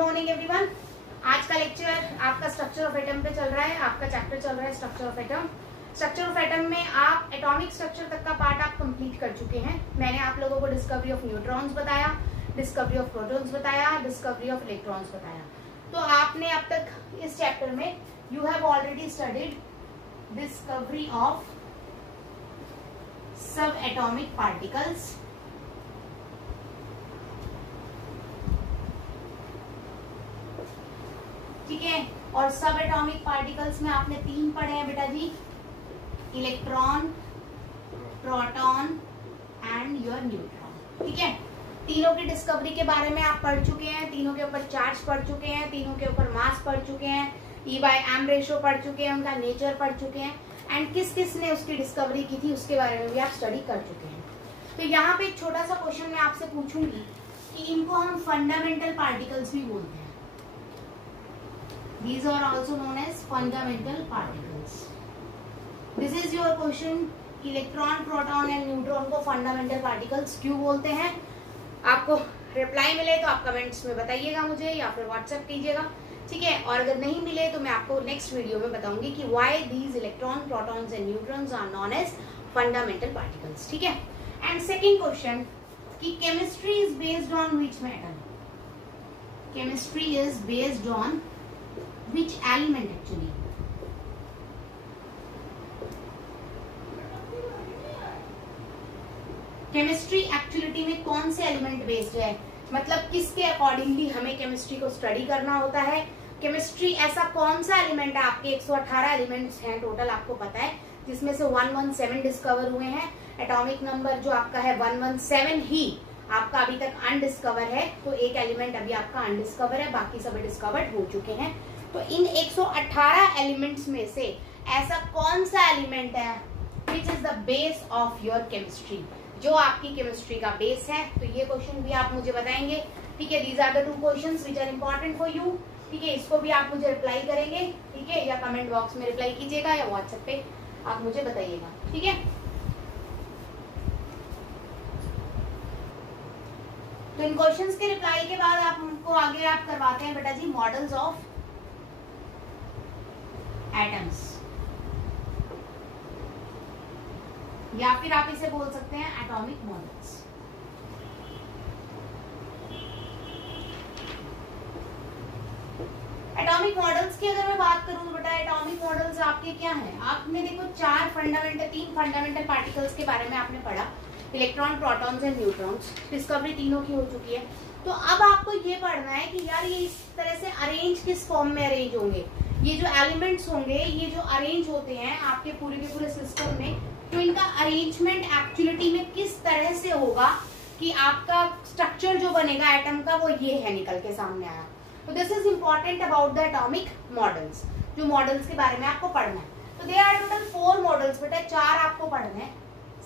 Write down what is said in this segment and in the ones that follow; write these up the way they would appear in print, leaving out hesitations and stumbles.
Morning everyone. आज का lecture आपका स्ट्रक्चर ऑफ एटम पे चल रहा है। आपका चैप्टर चल रहा है structure of atom. Structure of atom में आप एटॉमिक स्ट्रक्चर तक का पार्ट आप कंप्लीट कर चुके हैं। मैंने आप लोगों को डिस्कवरी ऑफ न्यूट्रॉन्स बताया, डिस्कवरी ऑफ प्रोटॉन्स बताया, डिस्कवरी ऑफ इलेक्ट्रॉन्स बताया। तो आपने अब तक इस चैप्टर में you have already studied discovery of सब एटॉमिक पार्टिकल्स, ठीक है। और सब एटॉमिक पार्टिकल्स में आपने तीन पढ़े हैं बेटा जी, electron, proton and your neutron, ठीक है। तीनों की डिस्कवरी के बारे में आप पढ़ चुके हैं, तीनों के ऊपर चार्ज पढ़ चुके हैं, तीनों के ऊपर मास पढ़ चुके हैं, E/m रेशियो पढ़ चुके हैं, उनका नेचर पढ़ चुके हैं एंड किस किस ने उसकी डिस्कवरी की थी उसके बारे में भी आप स्टडी कर चुके हैं। तो यहाँ पे एक छोटा सा क्वेश्चन मैं आपसे पूछूंगी कि इनको हम फंडामेंटल पार्टिकल्स भी बोलते हैं। These are also known as fundamental particles. This is your question. Electron, proton and neutron को फंडामेंटल पार्टिकल्स क्यों बोलते हैं? आपको रिप्लाई मिले तो आप कमेंट्स में बताइएगा मुझे या फिर व्हाट्सएप कीजिएगा, ठीक है। और अगर नहीं मिले तो मैं आपको नेक्स्ट वीडियो में बताऊंगी कि why these electron, protons and neutrons are known as fundamental particles, ठीक है। एंड सेकेंड क्वेश्चन कि chemistry is based on which metal? Chemistry is based on which element actually? Chemistry actuality में कौन से element based है, मतलब किसके accordingly हमें केमिस्ट्री को स्टडी करना होता है। केमिस्ट्री ऐसा कौन सा एलिमेंट है, आपके 118 एलिमेंट्स हैं टोटल आपको पता है, जिसमें से 117 डिस्कवर हुए हैं। एटॉमिक नंबर जो आपका है 117 ही आपका अभी तक अनडिस्कवर है, तो एक एलिमेंट अभी आपका अनडिस्कवर है, बाकी सब डिस्कवर्ड हो चुके हैं। तो इन 118 एलिमेंट्स में से ऐसा कौन सा एलिमेंट है which is the base of your chemistry, जो आपकी केमिस्ट्री का बेस है? तो ये क्वेश्चन भी आप मुझे बताएंगे, ठीक है। These are the 2 questions which are important for you, ठीक है। इसको भी आप मुझे रिप्लाई करेंगे, ठीक है, या कमेंट बॉक्स में रिप्लाई कीजिएगा या व्हाट्सएप पे आप मुझे बताइएगा, ठीक है। तो इन क्वेश्चंस के रिप्लाई के बाद आपको आगे आप करवाते हैं बेटा जी मॉडल्स ऑफ एटम्स, या फिर आप इसे बोल सकते हैं एटॉमिक मॉडल्स। एटॉमिक मॉडल्स की अगर मैं बात करूं तो बेटा एटॉमिक मॉडल्स आपके क्या हैं? आपने देखो 3 फंडामेंटल पार्टिकल्स के बारे में आपने पढ़ा, electron, protons and neutrons. Discovery तीनों की हो चुकी है। तो अब आपको ये पढ़ना है कि यार ये इस तरह से अरेंज किस फॉर्म में अरेंज होंगे, ये जो एलिमेंट्स होंगे ये जो अरेंज होते हैं आपके पूरे के पूरे सिस्टम में, तो इनका अरेंजमेंट एक्चुअलिटी में किस तरह से होगा कि आपका स्ट्रक्चर जो बनेगा एटम का वो ये है, निकल के सामने आया। तो this is important about the atomic models, जो मॉडल्स के बारे में आपको पढ़ना है। तो दे आर टोटल 4 मॉडल्स बेटा, 4 आपको पढ़ने हैं।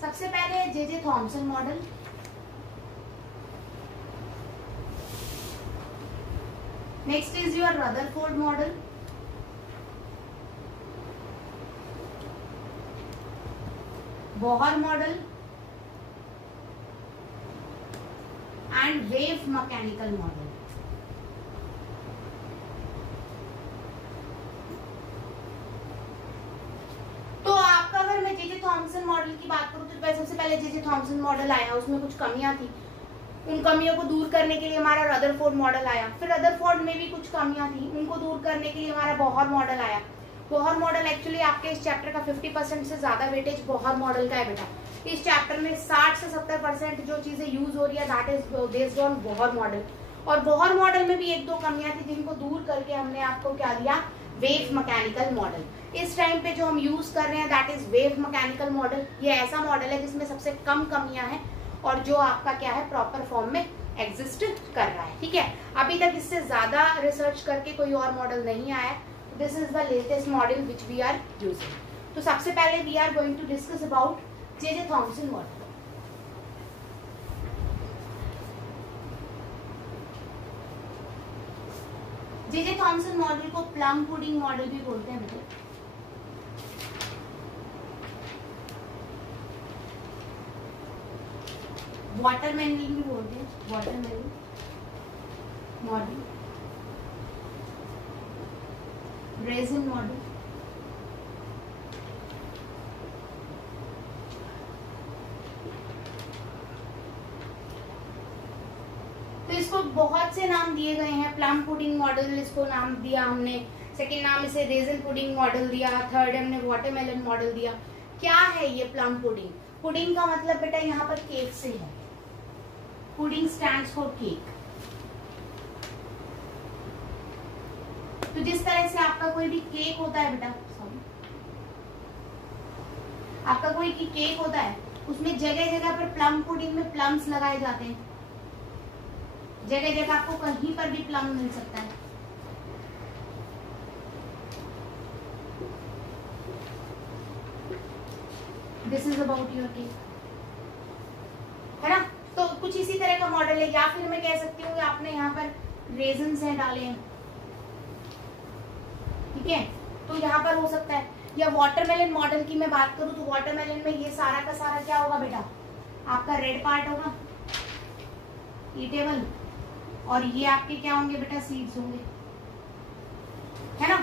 सबसे पहले जे Thomson model, next is your Rutherford model, Bohr model and wave mechanical model. तो आपका अगर मैं जे थॉमसन मॉडल की बात करूं तो सबसे पहले जे थॉमसन मॉडल आया, उसमें कुछ कमियां थी, उन कमियों को दूर करने के लिए हमारा रदरफोर्ड मॉडल आया। फिर रदरफोर्ड में भी कुछ कमियां थी, उनको दूर करने के लिए हमारा बोहर मॉडल आया। बोहर मॉडल एक्चुअली आपके इस चैप्टर का 50% से ज्यादा वेटेज बोहर मॉडल का है बेटा। इस चैप्टर में 60 से 70% जो चीजें यूज हो रही है that is based on Bohr model. और बोहर मॉडल में भी 1-2 कमियां थी जिनको दूर करके हमने आपको क्या दिया, वेव मैकेनिकल मॉडल। इस टाइम पे जो हम यूज कर रहे हैं that is wave mechanical model. ये ऐसा मॉडल है जिसमें सबसे कम कमियां हैं और जो आपका क्या है प्रॉपर फॉर्म में एग्जिस्ट कर रहा है, ठीक है। अभी तक इससे ज्यादा रिसर्च करके कोई और मॉडल नहीं आया। This is the latest model which we are using. तो सबसे पहले we are going to discuss about J Thomson model. J Thomson model को प्लम पुडिंग मॉडल भी बोलते हैं बेटा। वाटरमेलन भी बोलते हैं, वाटरमेलन मॉडल। Resin model. तो इसको बहुत से नाम दिए गए हैं। प्लम पुडिंग मॉडल इसको नाम दिया हमने, सेकंड नाम इसे रेजिन पुडिंग मॉडल दिया, थर्ड हमने वाटरमेलन मॉडल दिया। क्या है ये प्लम पुडिंग? पुडिंग का मतलब बेटा यहाँ पर केक से है। Pudding stands for cake. तो जिस तरह से आपका कोई भी केक होता है बेटा, सॉरी, आपका कोई केक होता है, उसमें जगह जगह पर प्लम पुडिंग में प्लम्स लगाए जाते हैं। जगह जगह आपको कहीं पर भी प्लम मिल सकता है। This is about your cake, है ना। तो कुछ इसी तरह का मॉडल है। या फिर मैं कह सकती हूँ आपने यहाँ पर रेजन्स हैं डाले हैं, ठीक है, तो यहाँ पर हो सकता है। या वाटरमेलन मॉडल की मैं बात करूँ तो वाटरमेलन में ये सारा का सारा क्या होगा बेटा, आपका रेड पार्ट होगा, ईटेबल, और ये आपके क्या होंगे बेटा, सीड्स होंगे, है ना।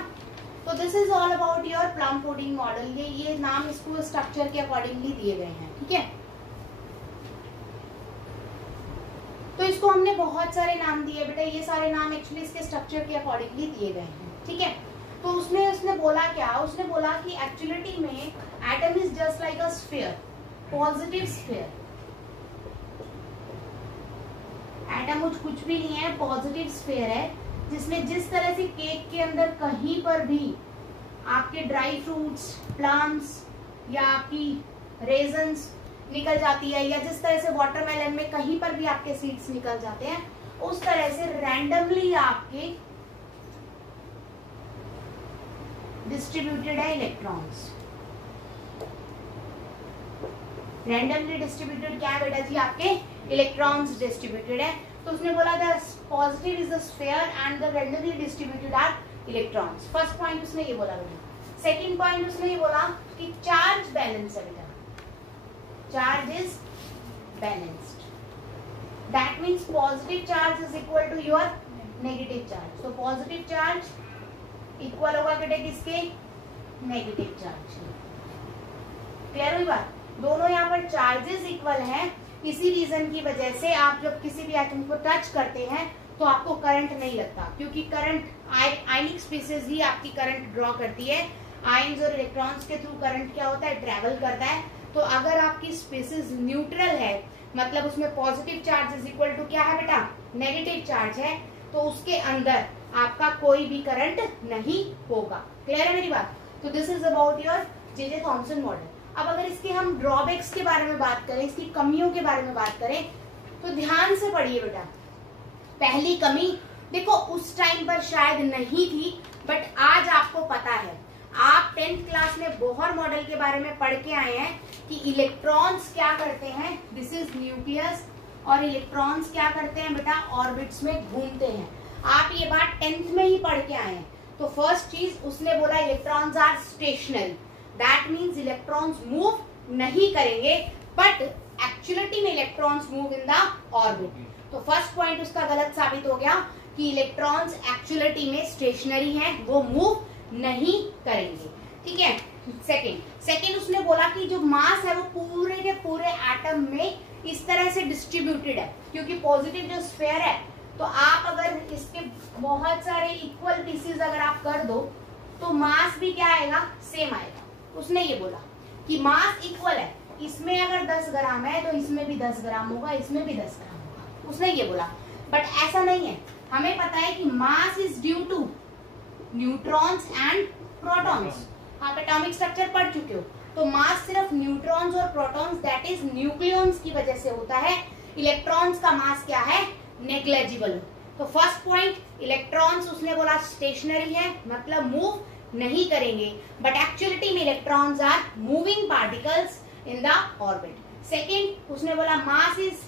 तो this is all about your plum pudding model. ये नाम इसको स्ट्रक्चर के अकॉर्डिंगली दिए गए हैं, ठीक है। तो इसको हमने बहुत सारे नाम दिए बेटा, ये सारे नाम एक्चुअली इसके स्ट्रक्चर के अकॉर्डिंगली दिए गए हैं, ठीक है। तो उसने बोला क्या, उसने बोला कि एक्चुअलिटी में atom is just like a sphere, positive sphere. Atom कुछ भी नहीं है, पॉजिटिव स्फीयर है, जिसमें जिस तरह से केक के अंदर कहीं पर भी आपके ड्राई फ्रूट्स, प्लम्स या आपकी रेजन्स निकल जाती है, या जिस तरह से वाटरमेलन में कहीं पर भी आपके सीड्स निकल जाते हैं, उस तरह से रैंडमली आपके डिस्ट्रीब्यूटेड है इलेक्ट्रॉन्स। रैंडमली डिस्ट्रीब्यूटेड क्या है बेटा जी, आपके इलेक्ट्रॉन्स डिस्ट्रीब्यूटेड है। तो उसने बोला the positive is the sphere and the randomly distributed are electrons. First point उसने ये बोला बेटा। सेकंड पॉइंट उसने ये बोला कि चार्ज बैलेंस है बेटा, charge is balanced. That means positive charge is equal to your negative charge. तो पॉजिटिव चार्ज इक्वल होगा बेटा किसके, नेगेटिव चार्ज। क्लियर हुई बात। दोनों यहाँ पर चार्जेस इक्वल हैं, इसी रीजन की वजह से आप जब किसी भी एटम को टच करते हैं तो आपको करंट नहीं लगता, क्योंकि करंट आयनिक स्पीसीज ही आपकी करंट ड्रॉ करती है। आयन्स और इलेक्ट्रॉन्स के थ्रू करंट क्या होता है, ट्रेवल करता है। तो अगर आपकी स्पीसीज न्यूट्रल है, मतलब उसमें positive charge is equal to क्या है बेटा, नेगेटिव चार्ज है, तो उसके अंदर आपका कोई भी करंट नहीं होगा। क्लियर है मेरी बात। तो this is about your J Thomson model. अब अगर इसके हम ड्रॉबैक्स के बारे में बात करें, इसकी कमियों के बारे में बात करें, तो ध्यान से पढ़िए बेटा। पहली कमी देखो उस टाइम पर शायद नहीं थी, बट आज आपको पता है। आप 10th क्लास में बोहर मॉडल के बारे में पढ़ के आए हैं कि इलेक्ट्रॉन्स क्या करते हैं, दिस इज न्यूक्लियस, और इलेक्ट्रॉन्स क्या करते हैं बेटा, ऑर्बिट्स में घूमते हैं। आप ये बात 10th में ही पढ़ के आए हैं। तो फर्स्ट चीज उसने बोला electrons are stationary, that means electrons move नहीं करेंगे, बट एक्चुअलिटी में electrons move in the orbit. तो फर्स्ट पॉइंट उसका गलत साबित हो गया कि इलेक्ट्रॉन्स एक्चुअलिटी में स्टेशनरी हैं, वो मूव नहीं करेंगे, ठीक है। सेकंड उसने बोला कि जो मास है वो पूरे के पूरे एटम में इस तरह से डिस्ट्रीब्यूटेड है, क्योंकि पॉजिटिव जो स्फीयर है, तो आप अगर इसके बहुत सारे इक्वल पीसेस अगर आप कर दो तो मास भी क्या आएगा, सेम आएगा। उसने ये बोला कि मास इक्वल है, इसमें अगर 10 ग्राम है तो इसमें भी 10 ग्राम होगा, इसमें भी 10 ग्राम होगा, उसने ये बोला। बट ऐसा नहीं है, हमें पता है कि mass is due to neutrons and protons. आप एटॉमिक स्ट्रक्चर पढ़ चुके हो। तो मास सिर्फ न्यूट्रॉन्स और प्रोटॉन्स दैट इज न्यूक्लियॉन्स की वजह से होता है। इलेक्ट्रॉन्स का मास क्या है, नेग्लेजिबल। तो फर्स्ट पॉइंट, इलेक्ट्रॉन्स उसने बोला स्टेशनरी है, मतलब मूव नहीं करेंगे, बट एक्चुअलिटी में electrons are moving particles in the orbit. Second उसने बोला मास इज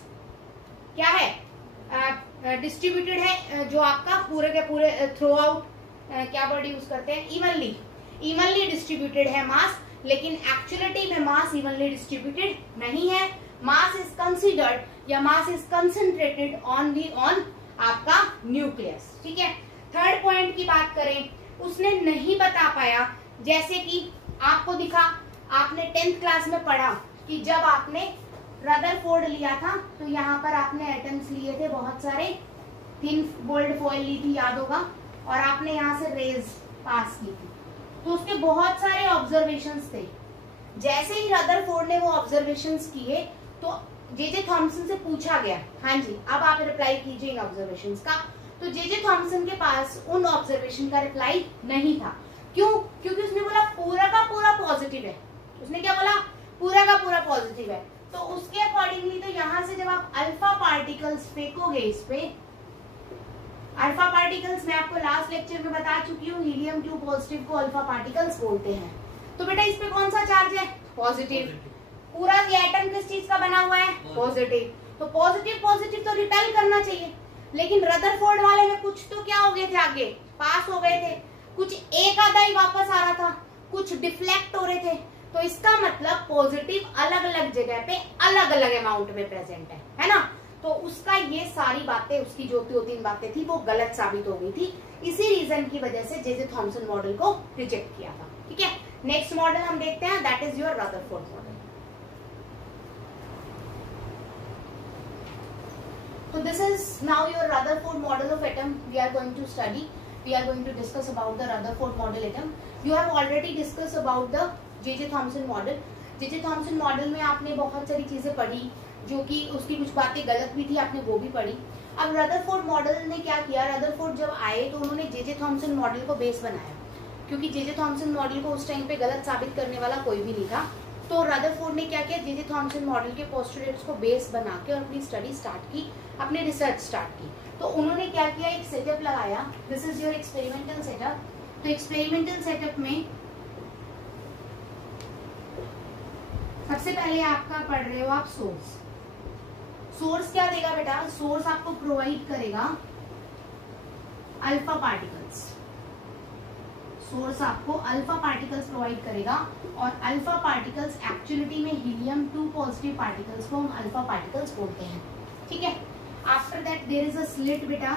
क्या है, डिस्ट्रीब्यूटेड है, जो आपका पूरे के पूरे थ्रू आउट क्या वर्ड यूज करते हैं, इवनली डिस्ट्रीब्यूटेड है मास, लेकिन एक्चुअलिटी में मास इवनली डिस्ट्रीब्यूटेड नहीं है। मास इज कंसिडर्ड या mass is concentrated only on आपका न्यूक्लियस, ठीक है। थर्ड पॉइंट की बात करें, उसने नहीं बता पाया, जैसे कि आपको दिखा, आपने 10th क्लास में पढ़ा कि जब आपने रदरफोर्ड लिया था तो यहाँ पर आपने एटम्स लिए थे बहुत सारे, थिन गोल्ड फॉइल ली थी, याद होगा, और आपने यहाँ से रेज पास की थी, तो उसके बहुत सारे ऑब्जर्वेशंस थे। जैसे ही रदरफोर्ड ने वो ऑब्जर्वेशंस किए तो जे थॉमसन से पूछा गया, हाँ जी अब आप रिप्लाई कीजिए इन ऑब्जर्वेशंस का, तो जे थॉमसन के पास उन ऑब्जर्वेशन का रिप्लाई नहीं था। क्यों? क्योंकि उसने बोला पूरा का पूरा पॉजिटिव है। उसने क्या बोला? पूरा का पूरा पॉजिटिव है। तो उसके अकॉर्डिंगली तो यहाँ से जब आप अल्फा पार्टिकल्स फेंकोगे इस पे, अल्फा पार्टिकल्स मैं आपको लास्ट लेक्चर में बता चुकी हूँ, हीलियम 2 पॉजिटिव को अल्फा पार्टिकल्स बोलते हैं। तो बेटा इस पे कौन सा चार्ज है? पॉजिटिव। पूरा ये एटम किस चीज का बना हुआ है? पॉजिटिव। तो पॉजिटिव पॉजिटिव तो रिपेल करना चाहिए, लेकिन रदरफोर्ड वाले में कुछ तो क्या हो गए थे, आगे पास हो गए थे, कुछ एक आधा ही वापस आ रहा था, कुछ डिफ्लेक्ट हो रहे थे। तो इसका मतलब पॉजिटिव अलग अलग जगह पे अलग अलग अमाउंट में प्रेजेंट है ना। तो उसका ये सारी बातें, उसकी जो 2-3 बातें थी वो गलत साबित हो गई थी। इसी रीजन की वजह से जे थॉमसन मॉडल को रिजेक्ट किया था। ठीक है, नेक्स्ट मॉडल हम देखते हैं, that is your Rutherford model. So this is now your Rutherford model of atom we are going to study. We are going to discuss about the Rutherford model atom. You have already discussed about the J.J. Thomson model. J.J. Thomson model में आपने बहुत सारी चीजें पढ़ी, जो कि उसकी कुछ बातें गलत भी थी, आपने वो भी पढ़ी। अब रदरफोर्ड मॉडल ने क्या किया, रदरफोर्ड जब आए तो उन्होंने जे थॉमसन मॉडल को बेस बनाया, क्योंकि जे थॉमसन मॉडल को उस टाइम पे गलत साबित करने वाला कोई भी नहीं था। तो रदरफोर्ड ने क्या किया, जे थॉमसन मॉडल के पोस्टुलेट्स को बेस बना के और अपनी स्टडी स्टार्ट की, अपने रिसर्च स्टार्ट की। तो उन्होंने क्या किया, एक सेटअप लगाया, this is your experimental setup. तो एक्सपेरिमेंटल सेटअप में सबसे पहले आपका पढ़ रहे हो आप सोर्स। सोर्स क्या देगा बेटा, सोर्स आपको प्रोवाइड करेगा अल्फा पार्टिकल्स। सोर्स आपको अल्फा पार्टिकल्स प्रोवाइड करेगा, और अल्फा पार्टिकल्स एक्चुअलिटी में हीलियम 2 पॉजिटिव पार्टिकल्स को हम अल्फा पार्टिकल्स बोलते हैं। ठीक है, after that there is a slit बेटा,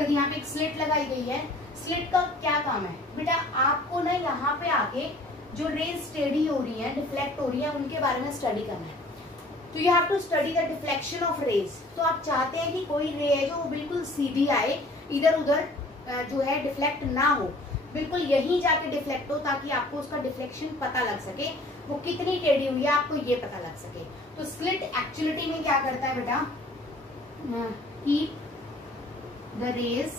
यहाँ पे एक स्लिट लगाई गई है। स्लिट का क्या काम है बेटा, आपको ना यहाँ पे आके जो रेज स्टेडी हो रही है, डिफ्लेक्ट हो रही है, उनके बारे में स्टडी करना है। तो you have to study the deflection of rays. तो आप चाहते हैं कि कोई रे है जो वो बिल्कुल सीधी आए, इधर उधर जो है डिफ्लेक्ट ना हो, बिल्कुल यहीं जाके डिफ्लेक्ट हो, ताकि आपको उसका डिफ्लेक्शन पता लग सके, वो कितनी टेढ़ी हुई है आपको ये पता लग सके। तो स्लिट एक्चुअलिटी में क्या करता है बेटा, keep the raise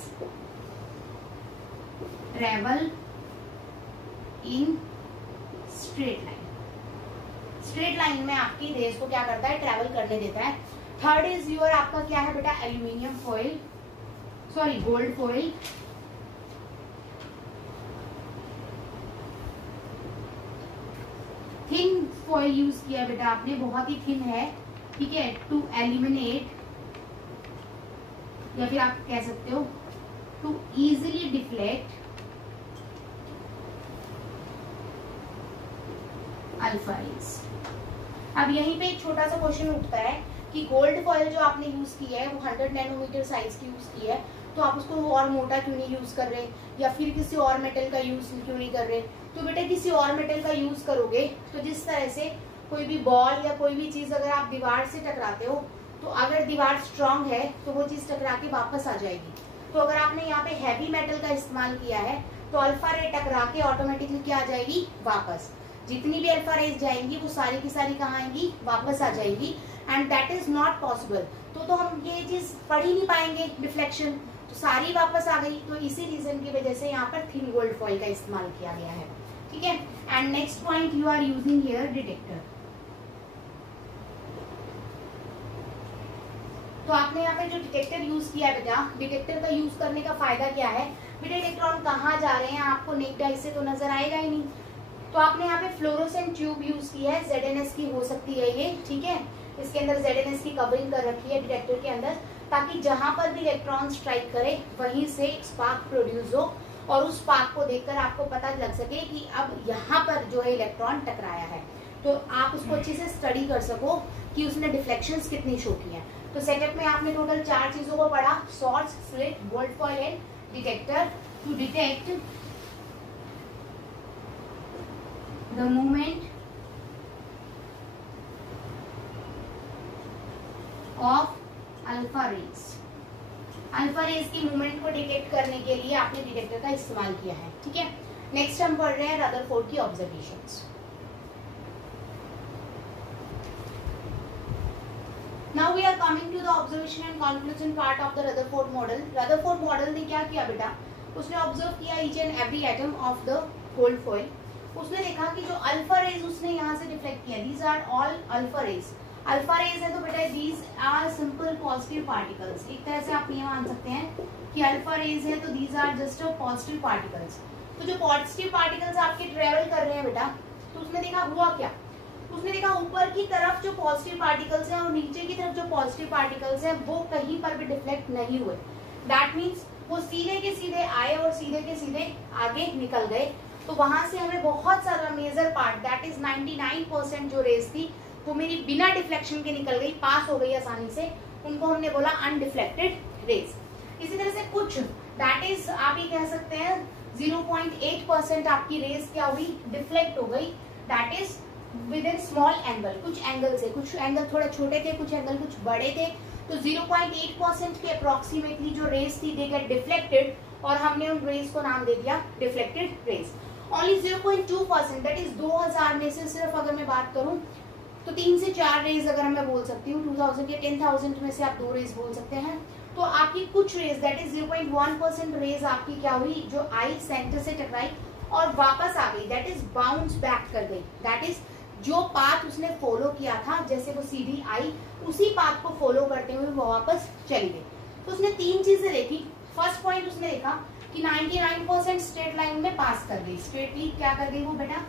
travel in straight line. Straight line में आपकी रेज को क्या करता है, ट्रेवल करने देता है। थर्ड इज योर आपका क्या है बेटा, aluminium foil, sorry gold foil. Thin foil use किया बेटा आपने, बहुत ही थिन है, ठीक है, टू एलिमिनेट, या फिर आप कह सकते हो to easily deflect alpha rays. अब यहीं पे एक छोटा सा क्वेश्चन उठता है कि गोल्ड फॉइल जो आपने यूज की है वो 100 नैनोमीटर साइज की यूज की है, तो आप उसको और मोटा क्यों नहीं यूज कर रहे, या फिर किसी और मेटल का यूज क्यों नहीं कर रहे। तो बेटा किसी और मेटल का यूज करोगे तो जिस तरह से कोई भी बॉल या कोई भी चीज अगर आप दीवार से टकराते हो, तो अगर दीवार स्ट्रांग है तो वो चीज टकरा के वापस आ जाएगी। तो अगर आपने यहाँ पे हैवी मेटल का इस्तेमाल किया है तो अल्फा रे टकरा के ऑटोमेटिकली क्या आ जाएगी, वापस। जितनी भी अल्फा रेज जाएंगी वो सारी की सारी कहाँ आएंगी, वापस आ जाएगी, and that is not possible. तो हम ये चीज पढ़ ही नहीं पाएंगे, डिफ्लेक्शन, तो सारी वापस आ गई। तो इसी रीजन की वजह से यहाँ पर थिन गोल्ड फॉइल का इस्तेमाल किया गया है। ठीक है, and next point you are using here detector. तो आपने यहाँ पे जो डिटेक्टर यूज किया है बेटा, डिटेक्टर का यूज करने का फायदा क्या है बेटा, इलेक्ट्रॉन कहाँ जा रहे हैं आपको नेक्ड आई से तो नजर आएगा ही नहीं। तो आपने यहाँ पे फ्लोरोसेंट ट्यूब यूज की है, ZNS की हो सकती है ये, ठीक है, इसके अंदर ZNS की कवरिंग कर रखी है डिटेक्टर के अंदर, ताकि जहां पर भी इलेक्ट्रॉन स्ट्राइक करे वहीं से एक स्पार्क प्रोड्यूस हो, और उस स्पार्क को देखकर आपको पता लग सके कि अब यहाँ पर जो है इलेक्ट्रॉन टकराया है, तो आप उसको अच्छे से स्टडी कर सको कि उसने डिफ्लेक्शंस कितनी शो की है। तो सेटअप में आपने टोटल 4 चीजों को पढ़ा, source, slit, gold foil and detector to detect the movement of alpha rays. Alpha rays की मूवमेंट को डिटेक्ट करने के लिए आपने डिटेक्टर का इस्तेमाल किया है, ठीक है। नेक्स्ट हम पढ़ रहे हैं रदरफोर्ड की observations. Now we are coming to the observation and conclusion part of the Rutherford model. Rutherford model ने क्या किया बेटा, उसने ऑब्जर्व किया each and every atom of the gold foil। उसने देखा कि जो अल्फा रेज उसने यहाँ से डिफ्लेक्ट किया, these are all alpha rays। Alpha rays है तो बेटा these are simple positive particles। एक तरह से आप ये मान सकते हैं कि अल्फा रेज है तो these are just a positive particles। तो जो पॉजिटिव पार्टिकल्स आपके ट्रेवल कर रहे हैं बेटा, तो उसमें देखा हुआ क्या, उसने देखा ऊपर की तरफ जो पॉजिटिव पार्टिकल्स हैं और नीचे की तरफ जो पॉजिटिव पार्टिकल्स हैं वो कहीं पर भी डिफ्लेक्ट नहीं हुए। दैट मीन्स वो सीधे के सीधे आए और सीधे के सीधे आगे निकल गए। तो वहां से हमें बहुत सारा मेजर पार्ट, दैट इज 99% जो रेज थी वो मेरी बिना डिफ्लेक्शन के निकल गई, पास हो गई आसानी से। उनको हमने बोला अनडिफ्लेक्टेड रेज। इसी तरह से कुछ, दैट इज आप ये कह सकते हैं 0.8% आपकी रेज क्या हुई, डिफ्लेक्ट हो गई। That is with in small angle, कुछ एंगल से, कुछ एंगल थोड़े छोटे थे, कुछ एंगल कुछ बड़े थे। तो 0.8% के अप्रोक्सीमेटली जो रेज थी दे गेट डिफ्लेक्टेड, और हमने उन रेज को नाम दे दिया deflected rays. Only 0.2%, that is 2000 में से सिर्फ अगर मैं बात करूं तो 3 से 4 रेज अगर मैं बोल सकती हूँ, 2000 या 10,000 में से आप 2 रेज बोल सकते हैं। तो आपकी कुछ रेज, दैट इज 0.1% रेज आपकी क्या हुई, जो आई सेंटर से टकराई और वापस आ गई, दैट इज बाउंस बैक कर गई। दैट इज जो पाथ उसने फॉलो किया था, जैसे वो सीधी आई उसी पाथ को फॉलो करते हुए वो वापस चली गई। तो उसने 3 चीजें देखी। फर्स्ट पॉइंट उसने देखा कि 99% स्ट्रेट लाइन में पास कर गई, स्ट्रेटली क्या कर गई वो बेटा,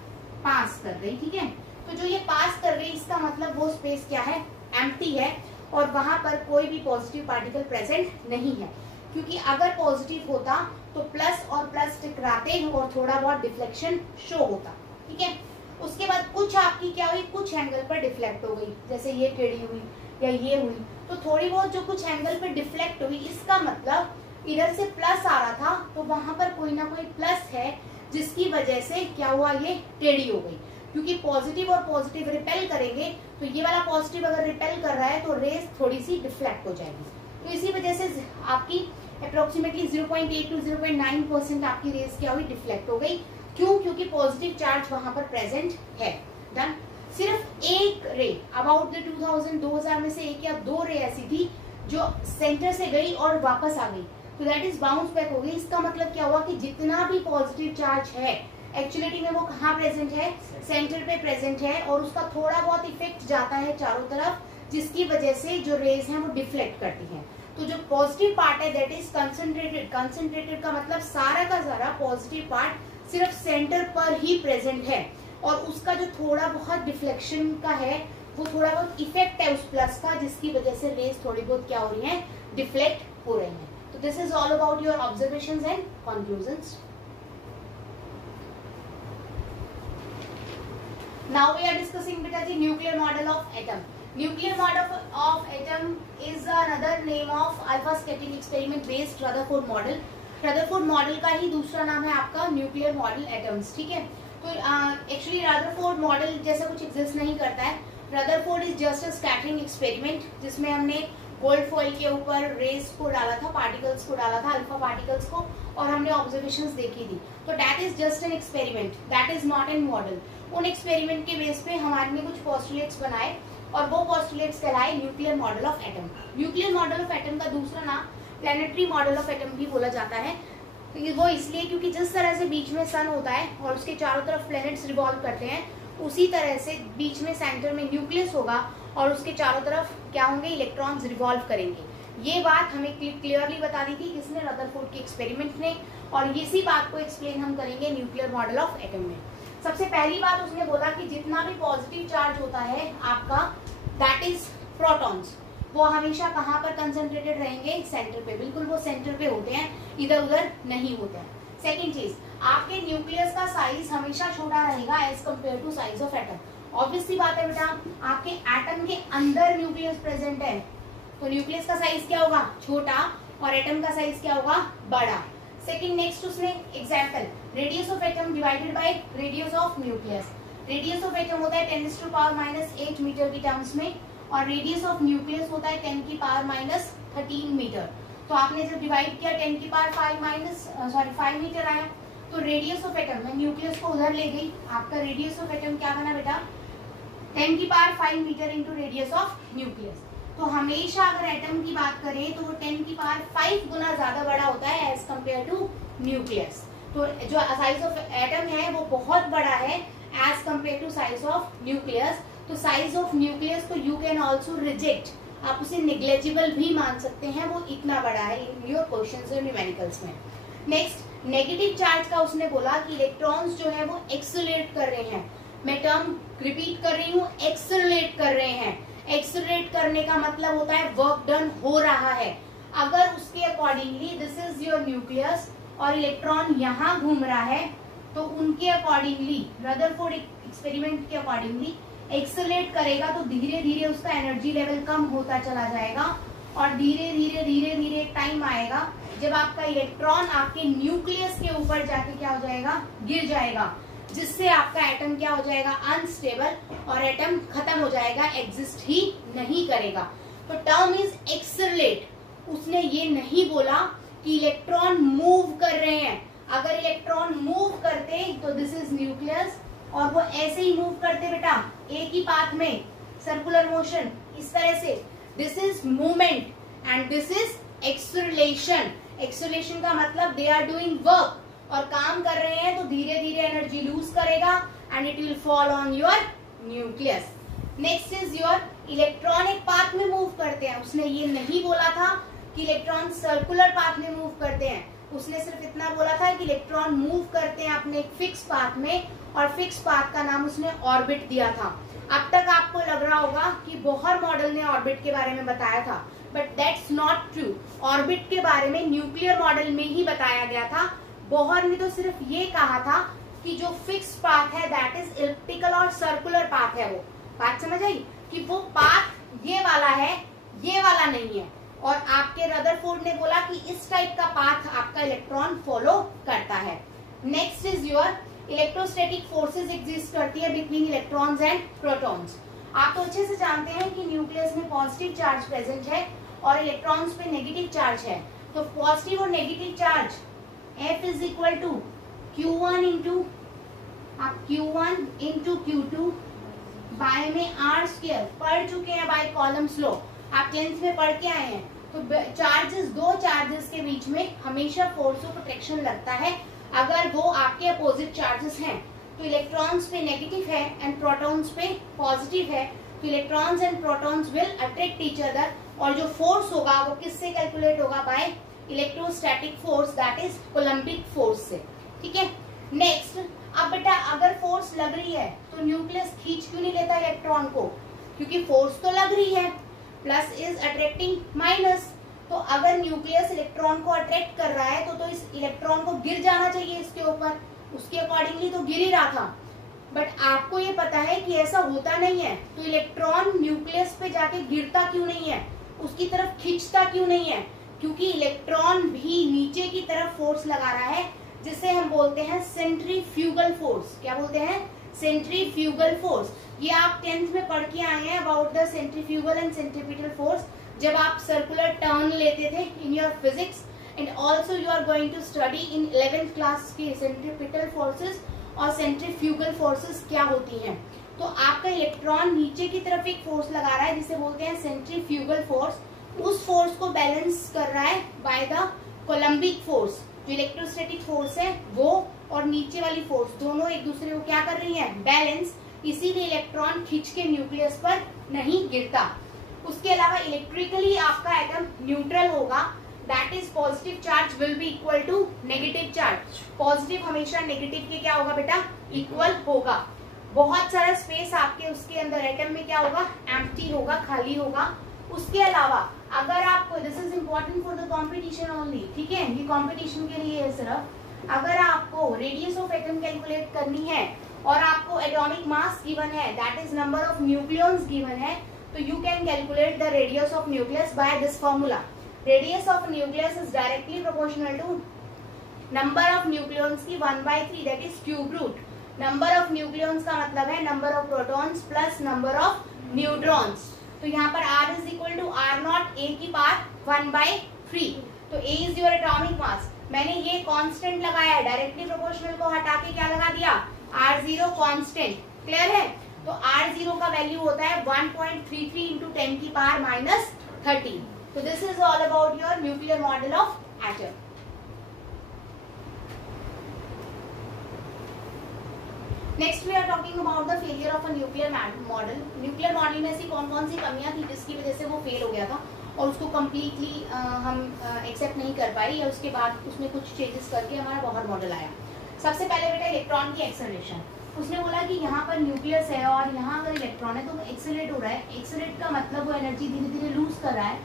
पास कर गई, ठीक है। तो जो ये पास कर गई इसका मतलब वो स्पेस क्या है, एम्प्टी है, और वहां पर कोई भी पॉजिटिव पार्टिकल प्रेजेंट नहीं है। क्योंकि अगर पॉजिटिव होता तो प्लस और प्लस टकराते और थोड़ा बहुत डिफ्लेक्शन शो होता, ठीक है। उसके बाद कुछ आपकी क्या हुई, कुछ एंगल पर डिफ्लेक्ट हो गई, जैसे ये टेढ़ी हुई या ये हुई, तो थोड़ी बहुत जो कुछ एंगल पर डिफ्लेक्ट हुई, इसका मतलब इधर से प्लस आ रहा था तो वहां पर कोई ना कोई प्लस है, जिसकी वजह से क्या हुआ, ये टेढ़ी हो गई। क्योंकि पॉजिटिव और पॉजिटिव रिपेल करेंगे, तो ये वाला पॉजिटिव अगर रिपेल कर रहा है तो रेज थोड़ी सी डिफ्लेक्ट हो जाएगी। तो इसी वजह से आपकी अप्रोक्सीमेटली 0.8 to 0.9% आपकी रेज क्या हुई, डिफ्लेक्ट हो गई। क्यों, क्योंकि पॉजिटिव चार्ज वहां पर प्रेजेंट है। डन। सिर्फ एक रे अबाउट द 2000 में से 1 या 2 रे ऐसी थी जो सेंटर से गई और वापस आ गई, तो दैट इज बाउंस बैक हो गई। इसका मतलब क्या हुआ कि जितना भी पॉजिटिव चार्ज है एक्चुअली में वो कहाँ प्रेजेंट है, सेंटर पे प्रेजेंट है, और उसका थोड़ा बहुत इफेक्ट जाता है चारों तरफ, जिसकी वजह से जो रेज हैं वो डिफ्लेक्ट करती हैं। तो जो पॉजिटिव पार्ट है दैट इज कंसंट्रेटेड। कंसंट्रेटेड का मतलब सारा का सारा पॉजिटिव पार्ट सिर्फ सेंटर पर ही प्रेजेंट है, और उसका जो थोड़ा बहुत डिफ्लेक्शन का है वो थोड़ा बहुत इफेक्ट है उस प्लस का, जिसकी वजह से रेज थोड़ी बहुत क्या हो रही है, डिफ्लेक्ट हो रही है। तो this is all about your observations and conclusions. Now we are discussing beta the nuclear model of atom. Nuclear model of atom is another name of alpha scattering experiment based Rutherford model. Rutherford model का ही दूसरा नाम है आपका nuclear model atoms, ठीक है। तो actually Rutherford model जैसा कुछ एग्जिस्ट नहीं करता है। Rutherford is just a scattering experiment, जिसमें हमने गोल्ड फॉइल के ऊपर रेज को डाला था, पार्टिकल्स को डाला था, अल्फा पार्टिकल्स को, और हमने ऑब्जर्वेशंस देखी थी। तो that is just an experiment, that is not an model. उन एक्सपेरिमेंट के बेस पे हमारे ने कुछ पोस्टुलेट्स बनाए, और वो पोस्टुलेट्स कहलाए nuclear model of atom. Nuclear model of atom का दूसरा नाम प्लैनेटरी मॉडल ऑफ एटम भी बोला जाता है। तो वो इसलिए क्योंकि जिस तरह से बीच में सन होता है और उसके चारों तरफ प्लैनेट्स रिवॉल्व करते हैं, उसी तरह से बीच में सेंटर में न्यूक्लियस होगा और उसके चारों तरफ क्या होंगे, इलेक्ट्रॉन्स रिवॉल्व करेंगे। ये बात हमें क्लियरली बता दी थी किसने, रदरफोर्ड के एक्सपेरिमेंट ने, और इसी बात को एक्सप्लेन हम करेंगे न्यूक्लियर मॉडल ऑफ एटम में। सबसे पहली बात उसने बोला कि जितना भी पॉजिटिव चार्ज होता है आपका, दैट इज प्रोटॉन्स, वो हमेशा कहाँ पर कंसंट्रेटेड रहेंगे, सेंटर पे। बिल्कुल वो सेंटर पे होते हैं, इधर उधर नहीं होते हैं। सेकेंड चीज, आपके न्यूक्लियस का साइज हमेशा छोटा रहेगा as compare to size of atom. Obviously बात है बेटा, आपके एटम के अंदर न्यूक्लियस प्रेजेंट है, तो न्यूक्लियस का साइज क्या होगा, छोटा, और एटम का साइज क्या होगा, बड़ा। सेकंड नेक्स्ट उसने example, radius of atom divided by radius of nucleus. Radius of atom होता है 10⁻⁸ मीटर की टर्म्स में, और रेडियस ऑफ न्यूक्लियस होता है 10⁻13 मीटर। तो आपने जब डिवाइड किया 5 मीटर आया, तो रेडियस ऑफ एटम, मैं न्यूक्लियस को उधर ले गई, आपका रेडियस ऑफ एटम क्या बना बेटा 10⁵ metre into radius of nucleus. तो हमेशा अगर एटम की बात करें तो वो 10⁵ गुना ज्यादा बड़ा होता है एज कम्पेयर टू न्यूक्लियस। तो जो साइज ऑफ एटम है वो बहुत बड़ा है as compare to size of nucleus. तो साइज ऑफ न्यूक्लियस को यू कैन ऑल्सो रिजेक्ट, आप उसे निग्लेजिबल भी मान सकते हैं, वो इतना बड़ा है इन योर क्वेश्चंस और न्यूमेरिकल्स में। नेक्स्ट नेगेटिव चार्ज का उसने बोला कि इलेक्ट्रॉन्स जो है वो एक्सेलरेट कर रहे हैं। मैं टर्म रिपीट कर रही हूँ, एक्सेलरेट कर रहे हैं। एक्सेलरेट करने का मतलब होता है वर्क डन हो रहा है। अगर उसके accordingly this is your nucleus और इलेक्ट्रॉन यहाँ घूम रहा है, तो उनके अकॉर्डिंगली रदरफोर्ड एक्सपेरिमेंट के अकॉर्डिंगली एक्सेलरेट करेगा तो धीरे धीरे उसका एनर्जी लेवल कम होता चला जाएगा, और धीरे धीरे एक टाइम आएगा जब आपका इलेक्ट्रॉन आपके न्यूक्लियस के ऊपर जाके क्या हो जाएगा, गिर जाएगा, जिससे आपका एटम क्या हो जाएगा, अनस्टेबल, और एटम खत्म हो जाएगा, एग्जिस्ट ही नहीं करेगा। तो टर्म इज एक्सेलरेट। उसने ये नहीं बोला कि इलेक्ट्रॉन मूव कर रहे हैं। अगर इलेक्ट्रॉन मूव करते तो दिस इज न्यूक्लियस, और वो ऐसे ही मूव करते बेटा एक ही पाथ में, सर्कुलर मोशन, इस तरह से, this is movement and this is acceleration. Acceleration का मतलब दे आर डूइंग वर्क, और काम कर रहे हैं तो धीरे धीरे एनर्जी लूज करेगा and it will fall on your nucleus. Next is your electron एक पाथ में मूव करते हैं। उसने ये नहीं बोला था कि इलेक्ट्रॉन सर्कुलर पाथ में मूव करते हैं, उसने सिर्फ इतना बोला था कि इलेक्ट्रॉन मूव करते हैं अपने एक फिक्स पाथ में, और फिक्स पाथ का नाम उसने ऑर्बिट दिया था। अब तक आपको लग रहा होगा कि बोहर मॉडल ने ऑर्बिट के बारे में बताया था, but that's not true. Orbit के बारे में न्यूक्लियर मॉडल में ही बताया गया था। बोहर ने तो सिर्फ ये कहा था कि जो फिक्स पाथ है दैट इज इलिप्टिकल और सर्कुलर पाथ है। वो बात समझ आई कि वो पाथ ये वाला है, ये वाला नहीं है। और आपके रदरफोर्ड ने बोला कि इस टाइप का पाथ आपका इलेक्ट्रॉन फॉलो करता है। Next is your electrostatic forces exist करती है बिटवीन इलेक्ट्रॉन्स एंड प्रोटॉन्स। आप तो अच्छे से जानते हैं कि न्यूक्लियस में पॉजिटिव चार्ज प्रेजेंट है और इलेक्ट्रॉन्स पे नेगेटिव चार्ज है। तो पॉजिटिव और negative charge F is equal to Q1 into Q2 by में R स्क्वायर। पढ़ चुके हैं बाय कॉलम्स लॉ, आप 10th में पढ़ के आए हैं। तो चार्जेस, दो चार्जेस के बीच में हमेशा फोर्स ऑफ अट्रैक्शन लगता है अगर वो आपके अपोजिट चार्जेस हैं। तो इलेक्ट्रॉन्स पे नेगेटिव है एंड प्रोटॉन्स पे पॉजिटिव है, तो electrons and protons will attract each other, और जो फोर्स होगा वो किससे कैलकुलेट होगा, by electrostatic force, that is coulombic force से। ठीक है। नेक्स्ट, अब बेटा अगर फोर्स लग रही है तो न्यूक्लियस खींच क्यों नहीं लेता इलेक्ट्रॉन को, क्योंकि फोर्स तो लग रही है, प्लस इज अट्रैक्टिंग माइनस। तो अगर न्यूक्लियस इलेक्ट्रॉन को अट्रैक्ट कर रहा है तो इस इलेक्ट्रॉन को गिर जाना चाहिए इसके ऊपर, उसके अकॉर्डिंगली तो गिर ही रहा था। बट आपको ये पता है कि ऐसा होता नहीं है। तो इलेक्ट्रॉन न्यूक्लियस पे जाके गिरता क्यों नहीं है, उसकी तरफ खींचता क्यों नहीं है, क्योंकि इलेक्ट्रॉन भी नीचे की तरफ फोर्स लगा रहा है, जिसे हम बोलते हैं सेंट्रीफ्यूगल फोर्स। क्या बोलते हैं, सेंट्रीफ्यूगल फोर्स। ये आप 10th में पढ़ के आए हैं about the centrifugal and centripetal force, जब आप सर्कुलर टर्न लेते थे in your physics, and also you are going to study in 11th class की सेंट्रीपिटल फोर्सेस और सेंट्रीफ्यूगल फोर्सेस क्या होती हैं। तो आपका इलेक्ट्रॉन नीचे की तरफ एक फोर्स लगा रहा है जिसे बोलते हैं सेंट्रीफ्यूगल फोर्स। उस फोर्स को बैलेंस कर रहा है बाय द कोलम्बिक फोर्स। जो इलेक्ट्रोस्टैटिक फोर्स है वो और नीचे वाली फोर्स दोनों एक दूसरे को क्या कर रही है, बैलेंस। इसीलिए इलेक्ट्रॉन खींच के न्यूक्लियस पर नहीं गिरता। उसके अलावा इलेक्ट्रिकली आपका एटम न्यूट्रल होगा, that is positive charge will be equal to negative charge. Positive हमेशा नेगेटिव के क्या होगा बेटा, इक्वल होगा। बहुत सारा स्पेस आपके उसके अंदर एटम में क्या होगा, एम्प्टी होगा, खाली होगा। उसके अलावा अगर आपको, this is important for the competition only, ठीक है, ये कॉम्पिटिशन के लिए है सिर्फ। अगर आपको रेडियस ऑफ एटम कैलकुलेट करनी है और आपको एटॉमिक मास गिवन है, that is number of nucleons given है, तो you can calculate the radius of nucleus by this formula. Radius of nucleus is directly proportional to number of nucleons की 1/3 that is cube root. Number of nucleons का मतलब है number of protons plus number of neutrons. तो यहाँ पर R is equal to R0 A की power 1/3। तो A is your atomic mass. मैंने ये कांस्टेंट लगाया है, डायरेक्टली प्रोपोर्शनल को हटा के क्या लगा दिया, R0 कांस्टेंट। क्लियर है? तो R0 का वैल्यू होता है 1.33 इंटू 10 की पावर -13। तो this is all about your nuclear model of atom. Next we are talking about the failure of a nuclear model. Nuclear model में ऐसी कौन कौन सी कमियां थी जिसकी वजह से वो फेल हो गया था और उसको कम्प्लीटली हम एक्सेप्ट नहीं कर पाए, या उसके बाद उसमें कुछ चेंजेस करके हमारा बोहर मॉडल आया। सबसे पहले बेटा इलेक्ट्रॉन की एक्सेलरेशन। उसने बोला कि यहाँ पर न्यूक्लियस है और यहाँ अगर इलेक्ट्रॉन है तो वो एक्सेलरेट हो रहा है। एक्सेलरेट का मतलब वो एनर्जी धीरे धीरे लूज कर रहा है।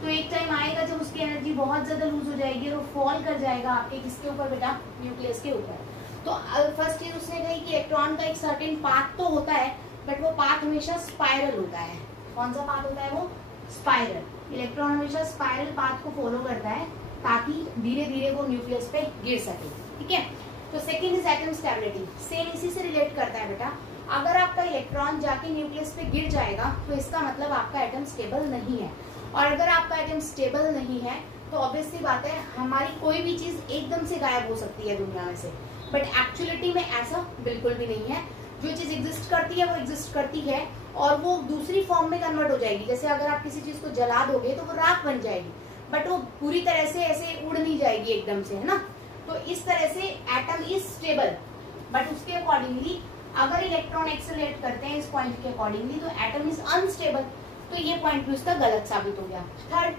तो एक टाइम आएगा जब उसकी एनर्जी बहुत ज्यादा लूज हो जाएगी और वो फॉल कर जाएगा आपके किसके ऊपर बेटा, न्यूक्लियस के ऊपर। तो फर्स्ट चीज उसने कही कि इलेक्ट्रॉन का एक सर्टेन पाथ तो होता है, बट वो पाथ हमेशा स्पाइरल होता है। कौन सा पाथ होता है वो, स्पाइरल। इलेक्ट्रॉन हमेशा स्पाइरल पाथ को फॉलो करता है ताकि धीरे धीरे वो न्यूक्लियस पे गिर सके। ठीक है? तो second is atom stability. Same इसी से रिलेट करता है बेटा। अगर आपका इलेक्ट्रॉन जाके न्यूक्लियस पे गिर जाएगा तो इसका मतलब आपका एटम स्टेबल नहीं है, और अगर आपका एटम स्टेबल नहीं है तो ऑब्वियसली बात है हमारी कोई भी चीज एकदम से गायब हो सकती है दुनिया में से, बट एक्चुअलिटी में ऐसा बिल्कुल भी नहीं है। जो चीज एग्जिस्ट करती है वो एग्जिस्ट करती है और वो दूसरी फॉर्म में कन्वर्ट हो जाएगी। जैसे अगर आप किसी चीज को जला दोगे तो वो राख बन जाएगी, बट वो पूरी तरह से ऐसे उड़ नहीं जाएगी एकदम से, है ना। तो इस तरह से एटम इज स्टेबल, बट उसके अकॉर्डिंगली अगर इलेक्ट्रॉन एक्सेलरेट करते हैं इस पॉइंट के अकॉर्डिंगली तो एटम इज अनस्टेबल। तो ये पॉइंट भी उसका गलत साबित हो गया। थर्ड,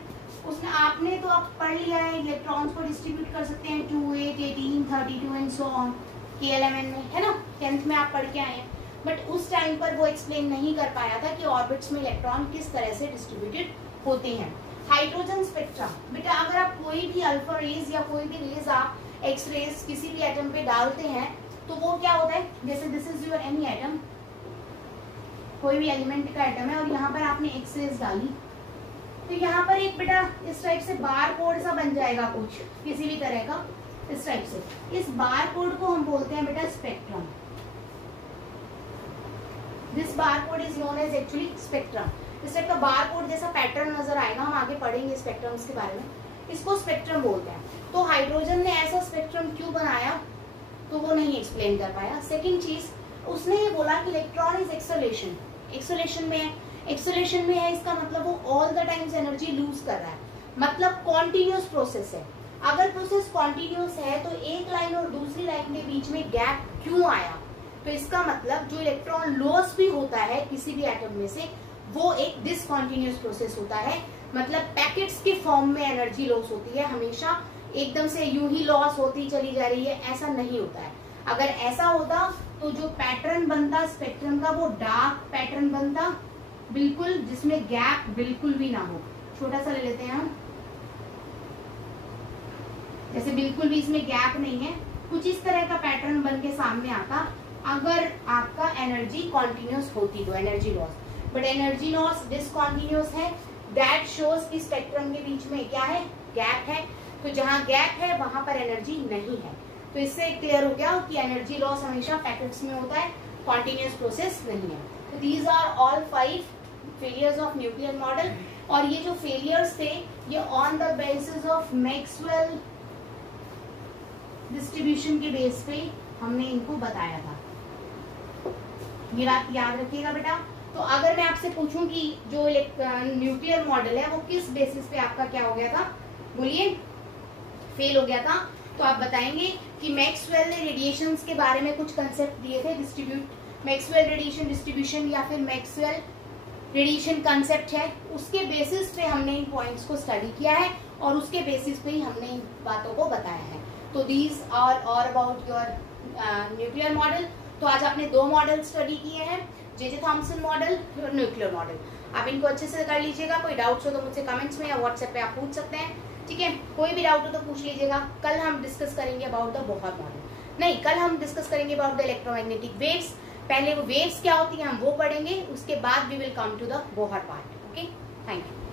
उसने आपने तो आप पढ़ लिया है इलेक्ट्रॉन्स को डिस्ट्रीब्यूट कर सकते हैं 2, 8, 18, 32 एंड सो ऑन KLMN में, है ना, 10th में आप पढ़ के आए हैं। बट उस टाइम पर वो एक्सप्लेन नहीं कर पाया था कि ऑर्बिट्स में इलेक्ट्रॉन किस तरह से डिस्ट्रीब्यूटेड होते हैं। हाइड्रोजन स्पेक्ट्रम, बेटा अगर आप कोई भी अल्फा रेज या कोई भी रेज आप एक्स रेज किसी भी एटम पे डालते हैं तो वो क्या होता है, जैसे this is your any atom, कोई भी एलिमेंट का एटम है और यहाँ पर आपने एक्स रेज डाली तो यहाँ पर एक बेटा इस टाइप से बार कोड सा बन जाएगा कुछ किसी भी तरह का, इस टाइप से। इस बार कोड को हम बोलते हैं बेटा spectrum. This bar code is known as actually spectrum. इस टाइप का बार कोड जैसा पैटर्न नजर आएगा, हम आगे पढ़ेंगे स्पेक्ट्रम्स के बारे में, इसको स्पेक्ट्रम बोलते हैं। तो हाइड्रोजन ने ऐसा स्पेक्ट्रम क्यों बनाया तो वो नहीं एक्सप्लेन कर पाया। सेकेंड चीज, उसने ये बोला कि इलेक्ट्रॉन इज एक्सेलरेशन, एक्सेलरेशन में है, एक्सेलरेशन में है इसका मतलब वो all the times energy lose कर रहा है, मतलब कॉन्टिन्यूस प्रोसेस है। अगर प्रोसेस कॉन्टिन्यूस है तो एक लाइन और दूसरी लाइन के बीच में गैप क्यों आया, तो इसका मतलब जो इलेक्ट्रॉन लॉस भी होता है किसी भी एटम में से वो एक डिसकॉन्टिन्यूस प्रोसेस होता है, मतलब पैकेट्स के फॉर्म में एनर्जी लॉस होती है, हमेशा एकदम से यूं ही लॉस होती चली जा रही है, ऐसा नहीं होता है। अगर ऐसा होता तो जो पैटर्न बनता स्पेक्ट्रम का वो डार्क पैटर्न बनता, बिल्कुल जिसमें गैप बिल्कुल भी ना हो। छोटा सा ले लेते हैं हम, जैसे बिल्कुल भी इसमें गैप नहीं है, कुछ इस तरह का पैटर्न बन के सामने आता अगर आपका एनर्जी कॉन्टिन्यूस होती तो energy loss. But energy loss discontinuous है, दैट शोज कि स्पेक्ट्रम के बीच में क्या है, गैप है। तो जहां गैप है वहां पर एनर्जी नहीं है। तो इससे क्लियर हो गया कि एनर्जी लॉस हमेशा पैकेट्स में होता है, कॉन्टिन्यूस प्रोसेस नहीं है। तो these are all 5 failures of nuclear model. और ये जो फेलियर्स थे ये on the basis of Maxwell distribution के बेस पे हमने इनको बताया था। ये बात याद रखिएगा बेटा। तो अगर मैं आपसे पूछूं कि जो न्यूक्लियर मॉडल है वो किस बेसिस पे आपका क्या हो गया था, बोलिए, फेल हो गया था, तो आप बताएंगे कि मैक्सवेल ने रेडिएशंस के बारे में कुछ कंसेप्ट दिए थे, मैक्सवेल रेडिएशन डिस्ट्रीब्यूशन या फिर मैक्सवेल रेडिएशन कंसेप्ट है, उसके बेसिस पे हमने इन पॉइंट्स को स्टडी किया है और उसके बेसिस पे ही हमने इन बातों को बताया है। तो these are all about your nuclear model. तो आज आपने 2 मॉडल स्टडी किए हैं, जे थॉमसन मॉडल और न्यूक्लियर मॉडल। आप इनको अच्छे से कर लीजिएगा। कोई डाउट्स हो तो मुझसे कमेंट्स में या व्हाट्सएप पे आप पूछ सकते हैं, ठीक है। कोई भी डाउट हो तो पूछ लीजिएगा। कल हम डिस्कस करेंगे अबाउट द बोहर मॉडल, नहीं, कल हम डिस्कस करेंगे अबाउट द इलेक्ट्रोमैग्नेटिक वेव्स। पहले वो वेव्स क्या होती हैं हम वो पढ़ेंगे, उसके बाद we will come to the Bohr part. Okay, thank you.